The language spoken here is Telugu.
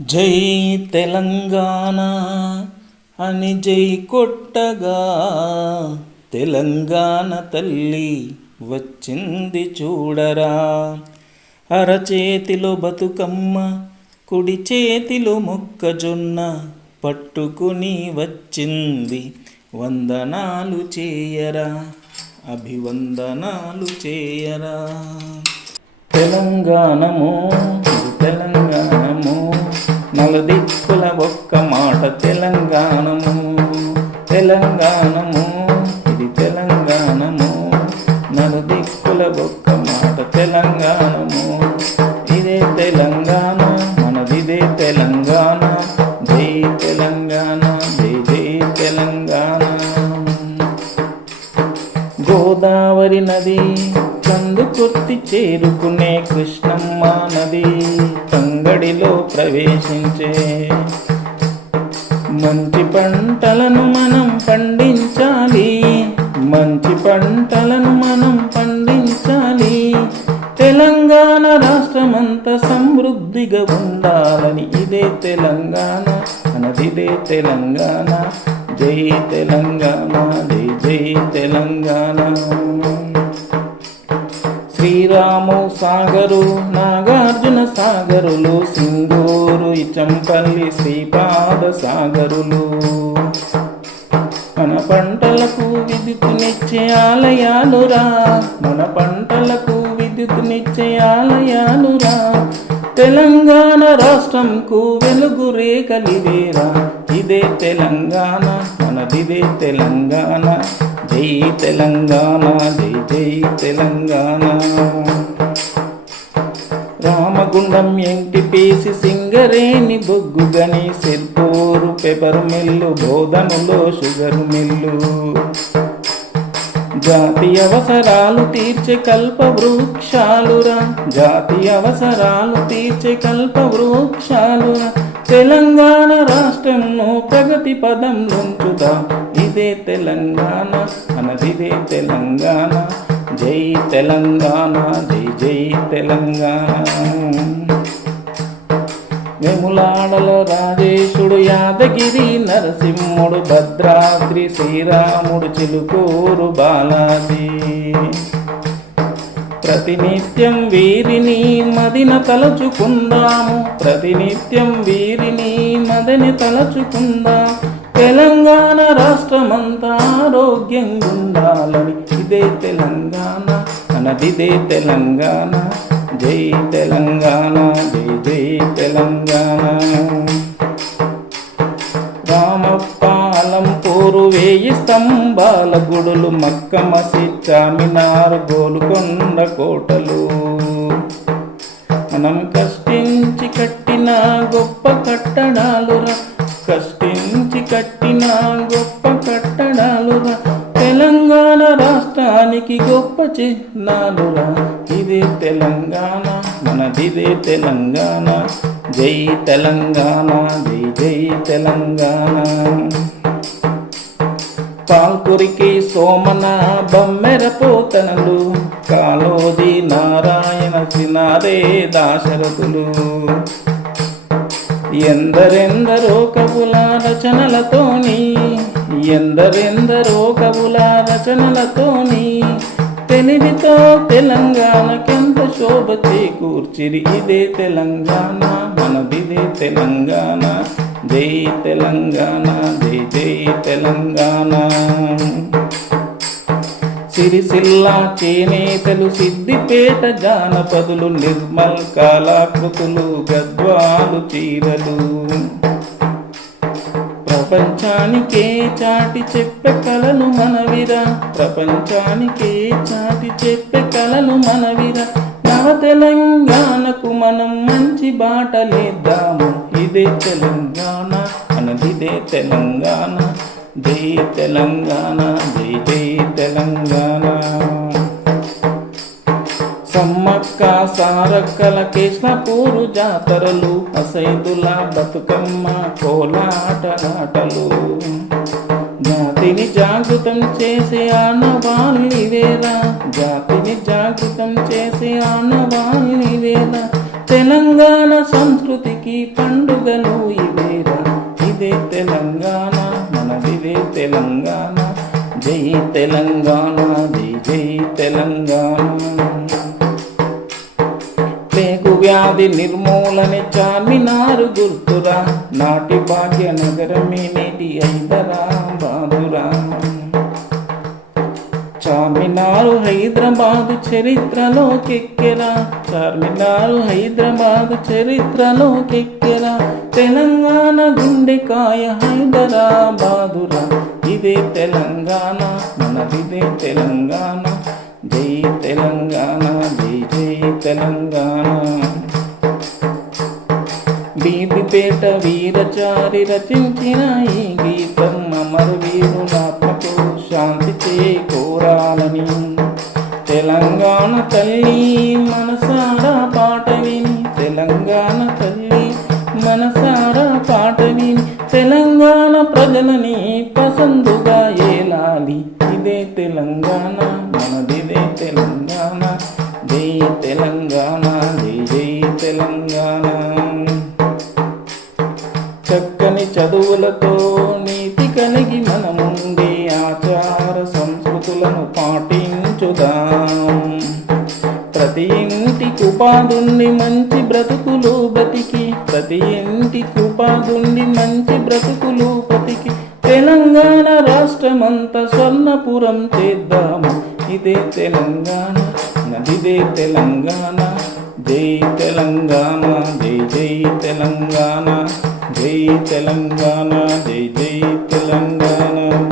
జై తెలంగాణ అని జై కొట్టగా తెలంగాణ తల్లి వచ్చింది చూడరా. అరచేతిలో బతుకమ్మ కుడి చేతిలో మొక్కజొన్న పట్టుకుని వచ్చింది. వందనాలు చేయరా అభివందనాలు చేయరా. తెలంగాణము తెలంగాణ నలుదిక్కుల ఒక్క మాట తెలంగాణము. తెలంగాణము ఇది తెలంగాణము. నలుదిక్కుల ఒక్క మాట తెలంగాణము. ఇదే తెలంగాణ మనదిదే తెలంగాణ. జై తెలంగాణ జై జై తెలంగాణ. గోదావరి నది కందుకొత్తి చేరుకునే కృష్ణమ్మ నది. బడిలో ప్రవేశించే. మంచి పంటలను మనం పండించాలి. మంచి పంటలను మనం పండించాలి. తెలంగాణ రాష్ట్రమంతా సమృద్ధిగా ఉండాలని ఇదే తెలంగాణ. మనదిదే తెలంగాణ. జై తెలంగాణ జై జై తెలంగాణ. శ్రీరాము సాగరు నాగార్జున సాగరులు సింగూరు ఇచంపల్లి శ్రీపాద సాగరులు. మన పంటలకు విద్యుత్తునిచ్చే ఆలయాలురా మన పంటలకు విద్యుత్తునిచ్చే ఆలయాలురా. తెలంగాణ రాష్ట్రంకు వెలుగు రేఖలివేరా ఇదే తెలంగాణ మనదిదే తెలంగాణ. జై తెలంగాణ జై జై తెలంగాణ. రామగుండం ఎంటిపేసి సింగరేణి బొగ్గుగని సిర్పూరు పెపరు మిల్లు బోధనలో షుగరు మిల్లు. జాతి అవసరాలు తీర్చే కల్ప వృక్షాలురా జాతి అవసరాలు తీర్చే కల్ప వృక్షాలురా. తెలంగాణ రాష్ట్రంను ప్రగతి పదం నుంచుదా తెలంగాణ మనదిదే తెలంగాణ. జై తెలంగాణ జై జై తెలంగాణ. వెములాడల రాజేశుడు యాదగిరి నరసింహుడు భద్రాద్రి శ్రీరాముడు చిలుకూరు బాలాజీ. ప్రతినిత్యం వీరిని మదిన తలచుకుందాము. ప్రతినిత్యం వీరిని మదని తలచుకుందాం. తెలంగాణ రాష్ట్రమంతా ఆరోగ్యంగా ఉండాలని ఇదే తెలంగాణ మనదిదే తెలంగాణ. జై తెలంగాణ జై జై తెలంగాణ. రామపాలంపూరు వేయి స్తంభాల గుడులు మక్కమ చామినార్ గోలుకొండ కోటలు. మనం కష్టించి కట్టిన గొప్ప కట్టడాలురా కష్టించి కట్టిన గొప్ప కట్టడాలురా. తెలంగాణ రాష్ట్రానికి గొప్ప చిహ్నాలురా. ఇదే తెలంగాణ మనదిదే తెలంగాణ. జై తెలంగాణ జై జై తెలంగాణ. పాల్కురికి సోమన బొమ్మెర పోతనలు. కాలోది నారాయణ సినారే దాశరథులు. ఎందరెందరో కవుల రచనలతోని ఎందరెందరో కవుల రచనలతోని తెలివితో తెలంగాణకెంత శోభ చేకూర్చిరి ఇదే తెలంగాణ మనదిదే తెలంగాణ. జై తెలంగాణ జై జై తెలంగాణ. సిరిసిల్ల చేనేతలు సిద్దిపేట జానపదులు నిర్మల్ కళాకృతులు గద్వాలు చీరలు. ప్రపంచానికే చాటి చెప్పే కళను మనవిరా. ప్రపంచానికే చాటి చెప్పే కళను మనవిరా. నవ తెలంగాణకు మనం మంచి బాటలేద్దాము ఇదే తెలంగాణ మనదిదే తెలంగాణ. జై తెలంగాణ జై జై తెలంగాణ. సమ్మక్క సారక్కల కృష్ణపూరు జాతరలు అసైదుల బతుకమ్మ కోలాటలాటలు ఆటలు జాతిని జాగృతం చేసే ఆనవాళ్ళి వేరా జాతిని జాగృతం చేసే ఆనవాళ్ళి వేరా తెలంగాణ సంస్కృతికి పండుగలు ఇవేరా? ఇదే తెలంగాణ వివే తెలంగాణ. జై తెలంగాణ జై జై తెలంగాణ. ప్లేగు వ్యాధి నిర్మూలన చార్మినారు గుర్తురా. నాటి భాగ్య నగరమే నేటి ఐదరా బాదురా చార్మినారు హైదరాబాద్ చరిత్రలోకెక్కెరా చార్మినారు హైదరాబాద్ చరిత్రలోకెక్కెరా తెలంగాణ గుండెకాయ హైదరాబాదురా. ఇదే తెలంగాణ మనదిదే తెలంగాణ. జై తెలంగాణ జై జై తెలంగాణ. బీబిపేట వీరచారి రచించిన ఈ గీతం అమరు వీరులాత్మకు శాంతి చేకూరాలని తెలంగాణ ప్రజలని పసందుగా ఏలాలి. ఇదే తెలంగాణ మనదిదే తెలంగాణ. జై తెలంగాణ జై జై తెలంగాణ. చక్కని చదువులతో నీతి కలిగి మనముంది ఆచార సంస్కృతులను పాటించుదాం. ప్రతి ఇంటికి ఉపాధుండి మంచి బ్రతుకులు బతికి ప్రతి ఇంటికి ఉపాధుండి మంచి బ్రతుకులు బతికి రాష్ట్రమంతా స్వర్ణపురం చేద్దాము. ఇదే తెలంగాణ నదిదే తెలంగాణ. జై తెలంగాణ జై జై తెలంగాణ. జై తెలంగాణ జై జై తెలంగాణ.